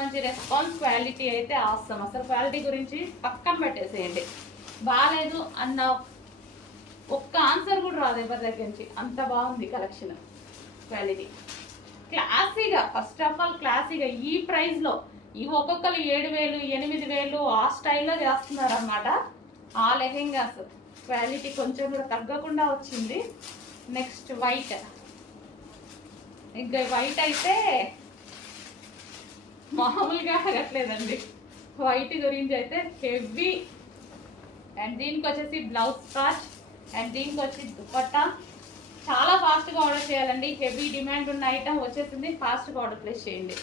మంచి response, quality అయితే అవసరం. అసలు క్వాలిటీ గురించి పక్కన పెట్టేసేయండి. బాగాలేదు అన్న ఒక్క ఆన్సర్ కూడా రాదు ఎవరి దగ్గర నుంచి, అంత బాగుంది కలెక్షన్. క్వాలిటీ క్లాసీగా, ఫస్ట్ ఆఫ్ ఆల్ క్లాసీగా ఈ ప్రైస్లో ఇవి ఒక్కొక్కరు 7,000 8,000 ఆ స్టైల్లో చేస్తున్నారు అన్నమాట. ఆ లెహెంగాస్ క్వాలిటీ కొంచెం కూడా తగ్గకుండా వచ్చింది. నెక్స్ట్ వైట్, ఇంకా వైట్ అయితే మామూలుగా అరగట్లేదండి. వైట్ గురించి అయితే హెవీ. అండ్ దీనికి వచ్చేసి బ్లౌజ్ స్టార్చ్, అండ్ దీనికి వచ్చి దుపట్టా. చాలా ఫాస్ట్గా ఆర్డర్ చేయాలండి, హెవీ డిమాండ్ ఉన్న ఐటమ్ వచ్చేసింది, ఫాస్ట్గా ఆర్డర్ ప్లేస్ చేయండి.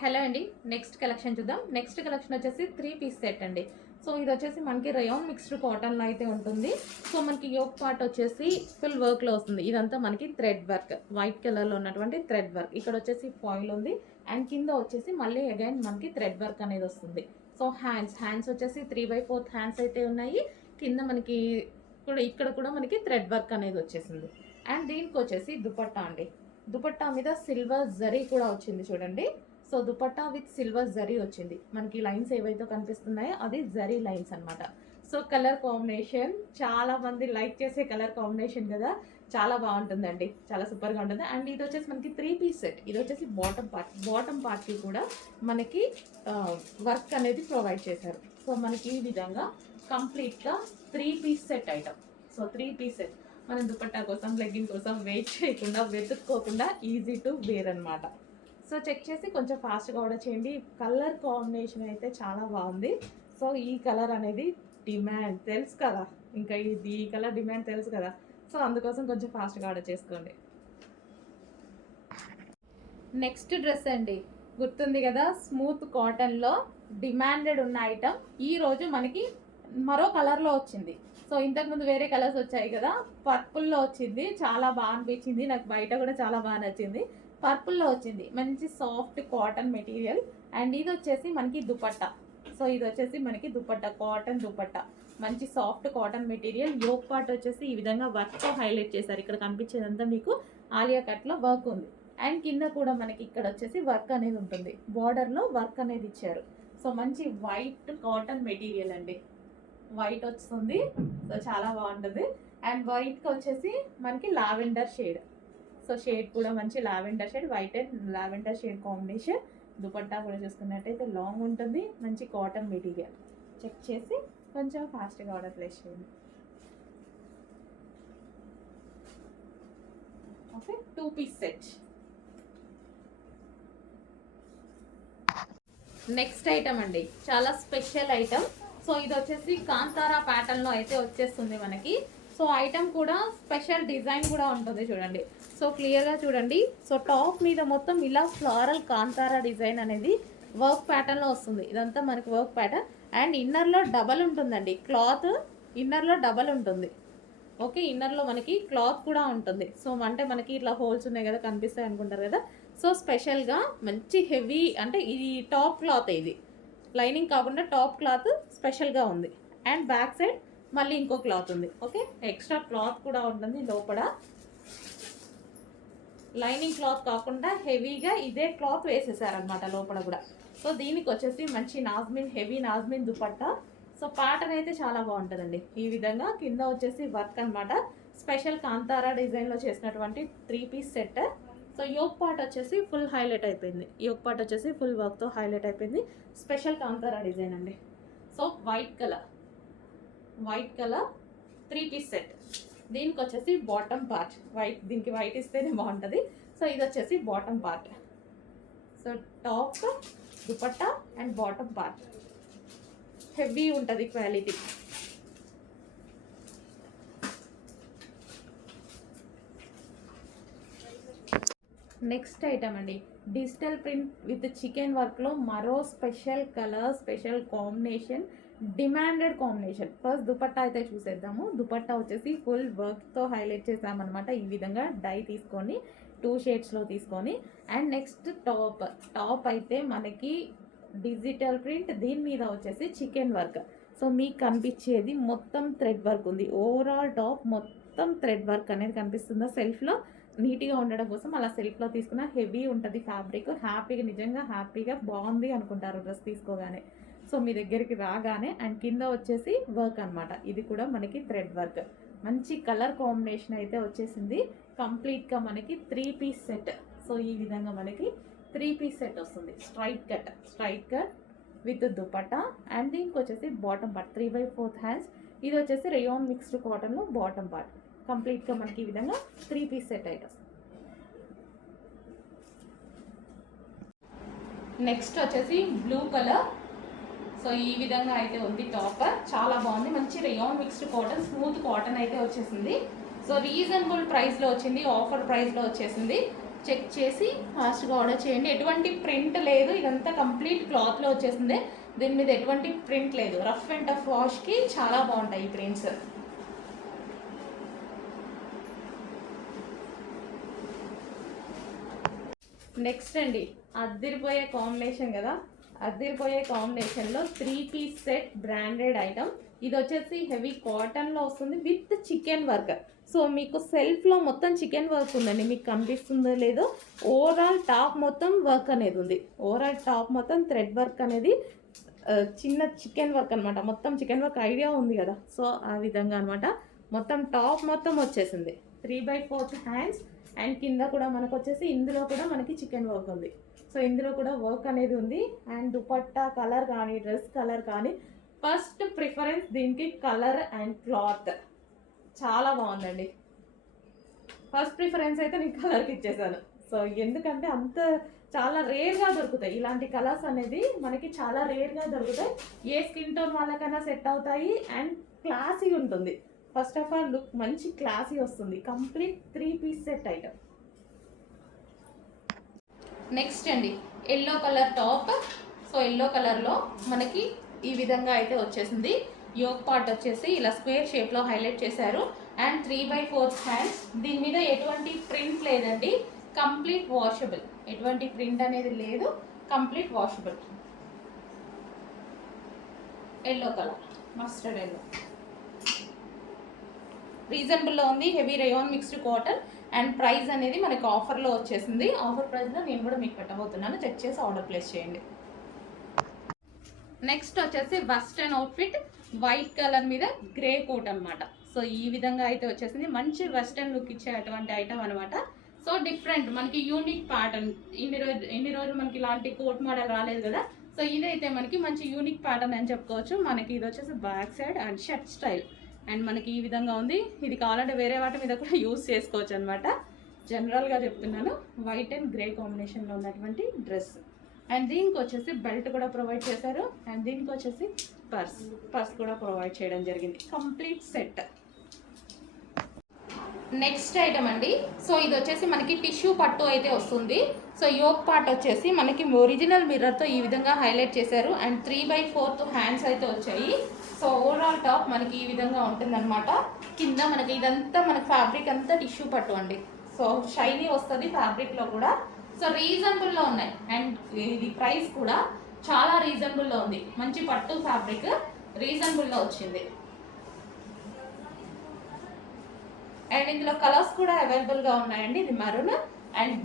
హలో అండి, నెక్స్ట్ కలెక్షన్ చూద్దాం. నెక్స్ట్ కలెక్షన్ వచ్చేసి 3 పీస్ సెట్ అండి. సో ఇది వచ్చేసి మనకి రయాన్ మిక్స్డ్ కాటన్లో అయితే ఉంటుంది. సో మనకి యోక్ పార్ట్ వచ్చేసి ఫుల్ వర్క్లో వస్తుంది. ఇదంతా మనకి థ్రెడ్ వర్క్, వైట్ కలర్లో ఉన్నటువంటి థ్రెడ్ వర్క్. ఇక్కడ వచ్చేసి ఫాయిల్ ఉంది, అండ్ కింద వచ్చేసి మళ్ళీ అగైన్ మనకి థ్రెడ్ వర్క్ అనేది వస్తుంది. సో హ్యాండ్స్ వచ్చేసి 3/4 హ్యాండ్స్ అయితే ఉన్నాయి. కింద మనకి ఇక్కడ కూడా మనకి థ్రెడ్ వర్క్ అనేది వచ్చేసింది. అండ్ దీనికి వచ్చేసి దుపట్టా అండి. దుపట్టా మీద సిల్వర్ జరీ కూడా వచ్చింది చూడండి. So dupatta with silver zari వచ్చింది. మనకి లైన్స్ ఏవైతే కనిపిస్తున్నాయో అది జరీ లైన్స్ అనమాట. సో కలర్ కాంబినేషన్ చాలా మంది లైక్ చేసే కలర్ కాంబినేషన్ కదా, చాలా బాగుంటుందండి, చాలా సూపర్గా ఉంటుంది. అండ్ ఇది వచ్చేసి మనకి 3 పీస్ సెట్. ఇది వచ్చేసి బాటమ్ పార్ట్కి కూడా మనకి వర్క్ అనేది ప్రొవైడ్ చేశారు. సో మనకి ఈ విధంగా కంప్లీట్గా 3 piece set item. So 3 piece set మనం దుపట్టా కోసం, లెగ్గిన్ కోసం వెయిట్ చేయకుండా, వెతుక్కోకుండా ఈజీ టు వేర్ అనమాట. సో చెక్ చేసి కొంచెం ఫాస్ట్గా ఆర్డర్ చేయండి. కలర్ కాంబినేషన్ అయితే చాలా బాగుంది. సో ఈ కలర్ అనేది డిమాండ్ తెలుసు కదా, ఇంకా ఈ కలర్ డిమాండ్ తెలుసు కదా. సో అందుకోసం కొంచెం ఫాస్ట్గా ఆర్డర్ చేసుకోండి. నెక్స్ట్ డ్రెస్ అండి, గుర్తుంది కదా, స్మూత్ కాటన్లో డిమాండెడ్ ఉన్న ఐటమ్ ఈరోజు మనకి మరో కలర్లో వచ్చింది. సో ఇంతకుముందు వేరే కలర్స్ వచ్చాయి కదా, పర్పుల్లో వచ్చింది, చాలా బాగా అనిపించింది నాకు. బయట కూడా చాలా బాగా నచ్చింది. పర్పుల్లో వచ్చింది, మంచి సాఫ్ట్ కాటన్ మెటీరియల్. అండ్ ఇది వచ్చేసి మనకి దుపట్టా. సో ఇది వచ్చేసి మనకి దుపట్టా, కాటన్ దుపట్టా, మంచి soft cotton material. Yoke part వచ్చేసి ఈ విధంగా వర్క్తో హైలైట్ చేశారు. ఇక్కడ కనిపించేదంతా మీకు ఆలియా కట్లో వర్క్ ఉంది. అండ్ కింద కూడా మనకి ఇక్కడ వచ్చేసి వర్క్ అనేది ఉంటుంది, బార్డర్లో వర్క్ అనేది ఇచ్చారు. సో మంచి వైట్ కాటన్ మెటీరియల్ అండి, వైట్ వస్తుంది. సో చాలా బాగుంటుంది. అండ్ వైట్కి వచ్చేసి మనకి లావెండర్ షేడ్. సో షేడ్ కూడా మంచి lavender shade, white and lavender shade combination. Dupatta కూడా చూసుకున్నట్టయితే లాంగ్ ఉంటుంది, మంచి కాటన్ మెటీరియల్. చెక్ చేసి కొంచెం ఫాస్ట్గా ఆర్డర్ ప్లేస్ చేయండి. Okay, 2 piece set. Next item అండి, చాలా స్పెషల్ ఐటమ్. సో ఇది వచ్చేసి కాంతారా ప్యాటర్న్లో అయితే వచ్చేస్తుంది మనకి. సో ఐటమ్ కూడా స్పెషల్ డిజైన్ కూడా ఉంటుంది చూడండి. సో క్లియర్గా చూడండి. సో టాప్ మీద మొత్తం ఇలా ఫ్లోరల్ కాంతారా డిజైన్ అనేది వర్క్ ప్యాటర్న్లో వస్తుంది. ఇదంతా మనకి వర్క్ ప్యాటర్న్. అండ్ ఇన్నర్లో డబల్ ఉంటుందండి క్లాత్, ఇన్నర్లో డబల్ ఉంటుంది. ఓకే, ఇన్నర్లో మనకి క్లాత్ కూడా ఉంటుంది. సో అంటే మనకి ఇట్లా హోల్స్ ఉన్నాయి కదా, కనిపిస్తాయి అనుకుంటారు కదా. సో స్పెషల్గా మంచి హెవీ, అంటే ఇది టాప్ క్లాత్, ఇది లైనింగ్ కాకుండా టాప్ క్లాత్ స్పెషల్గా ఉంది. అండ్ బ్యాక్ సైడ్ మళ్ళీ ఇంకో క్లాత్ ఉంది. ఓకే, ఎక్స్ట్రా క్లాత్ కూడా ఉంటుంది లోపల. లైనింగ్ క్లాత్ కాకుండా హెవీగా ఇదే క్లాత్ వేసేసారనమాట లోపల కూడా. సో దీనికి వచ్చేసి మంచి నాజ్మిన్, హెవీ నాజ్మిన్ దుపట్టా. సో ప్యాటర్న్ అయితే చాలా బాగుంటుందండి. ఈ విధంగా కింద వచ్చేసి వర్క్ అనమాట, స్పెషల్ కాంతారా డిజైన్లో చేసినటువంటి 3 piece set. So yoke part వచ్చేసి ఫుల్ హైలైట్ అయిపోయింది, యోక్ పార్ట్ వచ్చేసి ఫుల్ వర్క్తో హైలైట్ అయిపోయింది. స్పెషల్ కాంతారా డిజైన్ అండి. So white colour 3 piece set. దీనికి వచ్చేసి బాటమ్ పార్ట్ వైట్, దీనికి వైట్ ఇస్తేనే బాగుంటుంది. సో ఇది వచ్చేసి bottom part. So top dupatta and bottom part heavy ఉంటుంది క్వాలిటీ. నెక్స్ట్ ఐటమ్ అండి, డిజిటల్ ప్రింట్ విత్ చికెన్ వర్క్లో మరో special colour, special combination, demanded combination. First dupatta అయితే చూసేద్దాము. దుపట్టా వచ్చేసి ఫుల్ వర్క్తో హైలైట్ చేసామన్నమాట. ఈ విధంగా డై తీసుకొని 2 షేడ్స్లో తీసుకొని. అండ్ నెక్స్ట్ టాప్ అయితే మనకి డిజిటల్ ప్రింట్, దీని మీద వచ్చేసి చికెన్ వర్క్. సో మీకు కనిపించేది మొత్తం థ్రెడ్ వర్క్ ఉంది. ఓవరాల్ టాప్ మొత్తం థ్రెడ్ వర్క్ అనేది కనిపిస్తుందా సెల్ఫ్లో. నీట్గా ఉండడం కోసం అలా సెల్ఫ్లో తీసుకున్న. హెవీ ఉంటుంది ఫ్యాబ్రిక్, హ్యాపీగా నిజంగా హ్యాపీగా బాగుంది అనుకుంటారు డ్రెస్ తీసుకోగానే. సో మీ దగ్గరికి రాగానే. అండ్ కింద వచ్చేసి వర్క్ అనమాట, ఇది కూడా మనకి థ్రెడ్ వర్క్, మంచి కలర్ కాంబినేషన్ అయితే వచ్చేసింది. కంప్లీట్గా మనకి 3 పీస్ సెట్. సో ఈ విధంగా మనకి 3 పీస్ సెట్ వస్తుంది. Straight cut with dupatta. And దీనికి వచ్చేసి బాటమ్ పార్ట్ 3/4 హ్యాండ్స్. ఇది వచ్చేసి రేయాన్ మిక్స్డ్ కాటన్లో బాటమ్ పార్ట్. కంప్లీట్గా మనకి ఈ విధంగా 3 పీస్ సెట్ ఐటమ్స్. నెక్స్ట్ వచ్చేసి బ్లూ కలర్. సో ఈ విధంగా అయితే ఉంది టాప్, చాలా బాగుంది. మంచి rayon mixed cotton, smooth cotton అయితే వచ్చేసింది. సో రీజనబుల్ ప్రైస్లో వచ్చింది, ఆఫర్ ప్రైస్లో వచ్చేసింది. చెక్ చేసి ఫాస్ట్గా ఆర్డర్ చేయండి. ఎటువంటి ప్రింట్ లేదు, ఇదంతా కంప్లీట్ క్లాత్లో వచ్చేసింది. దీని మీద ఎటువంటి ప్రింట్ లేదు. రఫ్ అండ్ టఫ్ వాష్కి చాలా బాగుంటాయి ఈ ప్రింట్స్. నెక్స్ట్ అండి, అద్దిరిపోయే కాంబినేషన్ కదా, అద్దిరిపోయే కాంబినేషన్లో 3 పీస్ సెట్ బ్రాండెడ్ ఐటమ్. ఇది వచ్చేసి హెవీ కాటన్లో వస్తుంది విత్ చికెన్ వర్క్. సో మీకు సెల్ఫ్లో మొత్తం చికెన్ వర్క్ ఉందండి, మీకు కనిపిస్తుందో లేదో. ఓవరాల్ టాప్ మొత్తం వర్క్ అనేది ఉంది. ఓవరాల్ టాప్ మొత్తం థ్రెడ్ వర్క్ అనేది చిన్న చికెన్ వర్క్ అనమాట. మొత్తం చికెన్ వర్క్ ఐడియా ఉంది కదా, సో ఆ విధంగా అనమాట. మొత్తం టాప్ మొత్తం వచ్చేసింది. 3/4 హ్యాండ్స్. అండ్ కింద కూడా మనకు వచ్చేసి ఇందులో కూడా మనకి చికెన్ వర్క్ ఉంది. సో ఇందులో కూడా వర్క్ అనేది ఉంది. అండ్ దుపట్టా కలర్ కానీ, డ్రెస్ కలర్ కానీ, ఫస్ట్ ప్రిఫరెన్స్ దీనికి కలర్ అండ్ క్లాత్ చాలా బాగుందండి. ఫస్ట్ ప్రిఫరెన్స్ అయితే నేను కలర్కి ఇచ్చేసాను. సో ఎందుకంటే అంత చాలా రేర్గా దొరుకుతాయి ఇలాంటి కలర్స్ అనేది, మనకి చాలా రేర్గా దొరుకుతాయి. ఏ స్కిన్ టోన్ వాళ్ళకైనా సెట్ అవుతాయి. అండ్ క్లాసీ ఉంటుంది. ఫస్ట్ ఆఫ్ ఆల్ లుక్ మంచి క్లాసీ వస్తుంది. Complete 3 piece set item. Next అండి, yellow colour top. So yellow కలర్లో మనకి ఈ విధంగా అయితే వచ్చేసింది. యోక్ పార్ట్ వచ్చేసి ఇలా స్క్వేర్ షేప్లో హైలైట్ చేశారు. And 3/4 hands. దీని మీద ఎటువంటి ప్రింట్ లేదండి, కంప్లీట్ వాషబుల్. ఎటువంటి ప్రింట్ అనేది లేదు, complete washable. Yellow colour, mustard yellow. రీజనబుల్లో ఉంది, heavy rayon mixed cotton. And price అనేది మనకి ఆఫర్లో వచ్చేసింది. ఆఫర్ ప్రైస్లో నేను కూడా మీకు పెట్టబోతున్నాను, చెక్ చేసి ఆర్డర్ ప్లేస్ చేయండి. నెక్స్ట్ వచ్చేసి వెస్టర్న్ అవుట్ఫిట్, వైట్ కలర్ మీద గ్రే కోట్ అనమాట. సో ఈ విధంగా అయితే వచ్చేసింది. మంచి వెస్టర్న్ లుక్ ఇచ్చేటువంటి ఐటమ్ అనమాట. సో డిఫరెంట్, మనకి యూనిక్ ప్యాటర్న్. ఇన్ని రోజులు మనకి ఇలాంటి కోట్ మోడల్ రాలేదు కదా. సో ఇదైతే మనకి మంచి యూనిక్ ప్యాటర్న్ అని చెప్పుకోవచ్చు. మనకి ఇది వచ్చేసి back side and shirt style. And మనకి ఈ విధంగా ఉంది. ఇది కావాలంటే వేరే వాటి మీద కూడా యూస్ చేసుకోవచ్చు అనమాట. జనరల్గా చెప్తున్నాను. వైట్ అండ్ గ్రే కాంబినేషన్లో ఉన్నటువంటి డ్రెస్. అండ్ దీనికి వచ్చేసి బెల్ట్ కూడా ప్రొవైడ్ చేశారు. అండ్ దీనికి వచ్చేసి పర్స్ కూడా ప్రొవైడ్ చేయడం జరిగింది. Complete set. నెక్స్ట్ ఐటమ్ అండి. సో ఇది వచ్చేసి మనకి టిష్యూ పట్టు అయితే వస్తుంది. సో యోక్ పార్ట్ వచ్చేసి మనకి ఒరిజినల్ మిర్రర్తో ఈ విధంగా హైలైట్ చేశారు. అండ్ 3/4 హ్యాండ్స్ అయితే వచ్చాయి. సో ఓవరాల్ టాప్ మనకి ఈ విధంగా ఉంటుందన్నమాట. కింద మనకి ఇదంతా మనకి ఫ్యాబ్రిక్ అంతా టిష్యూ పట్టు అండి. సో షైనీ వస్తుంది ఫ్యాబ్రిక్లో కూడా. సో రీజనబుల్లో ఉన్నాయి. అండ్ ఇది ప్రైస్ కూడా చాలా రీజనబుల్లో ఉంది. మంచి పట్టు ఫ్యాబ్రిక్ రీజనబుల్లో వచ్చింది. అండ్ ఇందులో కలర్స్ కూడా అవైలబుల్గా ఉన్నాయండి. ఇది మెరూన్ అండ్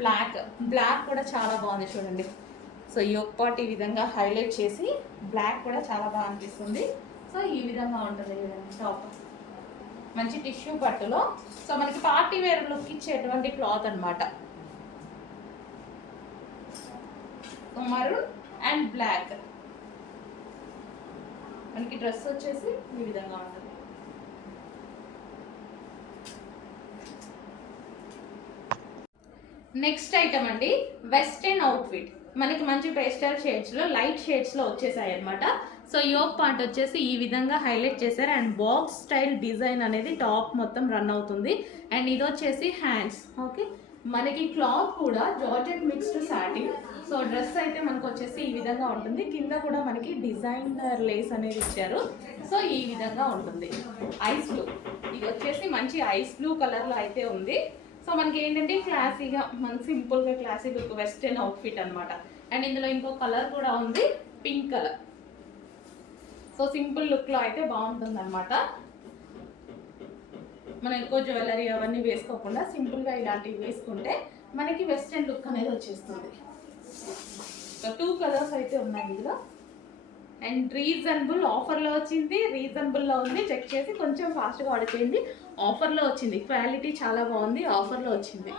బ్లాక్ కూడా చాలా బాగుంది చూడండి. సో యోక్ పార్ట్ ఈ విధంగా హైలైట్ చేసి బ్లాక్ కూడా చాలా బాగా అనిపిస్తుంది. సో ఈ విధంగా ఉంటుంది టాప్, మంచి టిష్యూ పట్టులో. సో మనకి పార్టీ వేర్ లుక్ ఇచ్చేటువంటి క్లాత్ అనమాట. Maroon and black. మనకి డ్రెస్ వచ్చేసి ఈ విధంగా ఉంటుంది. నెక్స్ట్ ఐటమ్ అండి, వెస్టర్న్ అవుట్ఫిట్. మనకి మంచి పేస్టల్ షేడ్స్లో, లైట్ షేడ్స్లో వచ్చేసాయి అనమాట. సో యోక్ పార్ట్ వచ్చేసి ఈ విధంగా హైలైట్ చేశారు. అండ్ బాక్స్ స్టైల్ డిజైన్ అనేది టాప్ మొత్తం రన్ అవుతుంది. అండ్ ఇది వచ్చేసి హ్యాండ్స్. ఓకే, మనకి క్లాత్ కూడా georgette mixed satin. So dress అయితే మనకు వచ్చేసి ఈ విధంగా ఉంటుంది. కింద కూడా మనకి డిజైనర్ లేస్ అనేది ఇచ్చారు. సో ఈ విధంగా ఉంటుంది. ఐస్ బ్లూ, ఇది వచ్చేసి మంచి ఐస్ బ్లూ కలర్లో అయితే ఉంది. సో మనకి ఏంటంటే క్లాసీగా, మనకి సింపుల్గా క్లాసీ లుక్ వెస్టర్న్ అవుట్ఫిట్ అనమాట. అండ్ ఇందులో ఇంకో కలర్ కూడా ఉంది, పింక్ కలర్. సో సింపుల్ లుక్లో అయితే బాగుంటుంది అనమాట. మనం ఎక్కువ జ్యువెలరీ అవన్నీ వేసుకోకుండా సింపుల్గా ఇలాంటివి వేసుకుంటే మనకి వెస్ట్రన్ లుక్ అనేది వచ్చేస్తుంది. 2 కలర్స్ అయితే ఉన్నాయి ఇందులో. అండ్ రీజనబుల్ ఆఫర్లో వచ్చింది, రీజనబుల్లో ఉంది. చెక్ చేసి కొంచెం ఫాస్ట్గా ఆర్డర్ చేయండి. ఆఫర్లో వచ్చింది, క్వాలిటీ చాలా బాగుంది, ఆఫర్లో వచ్చింది.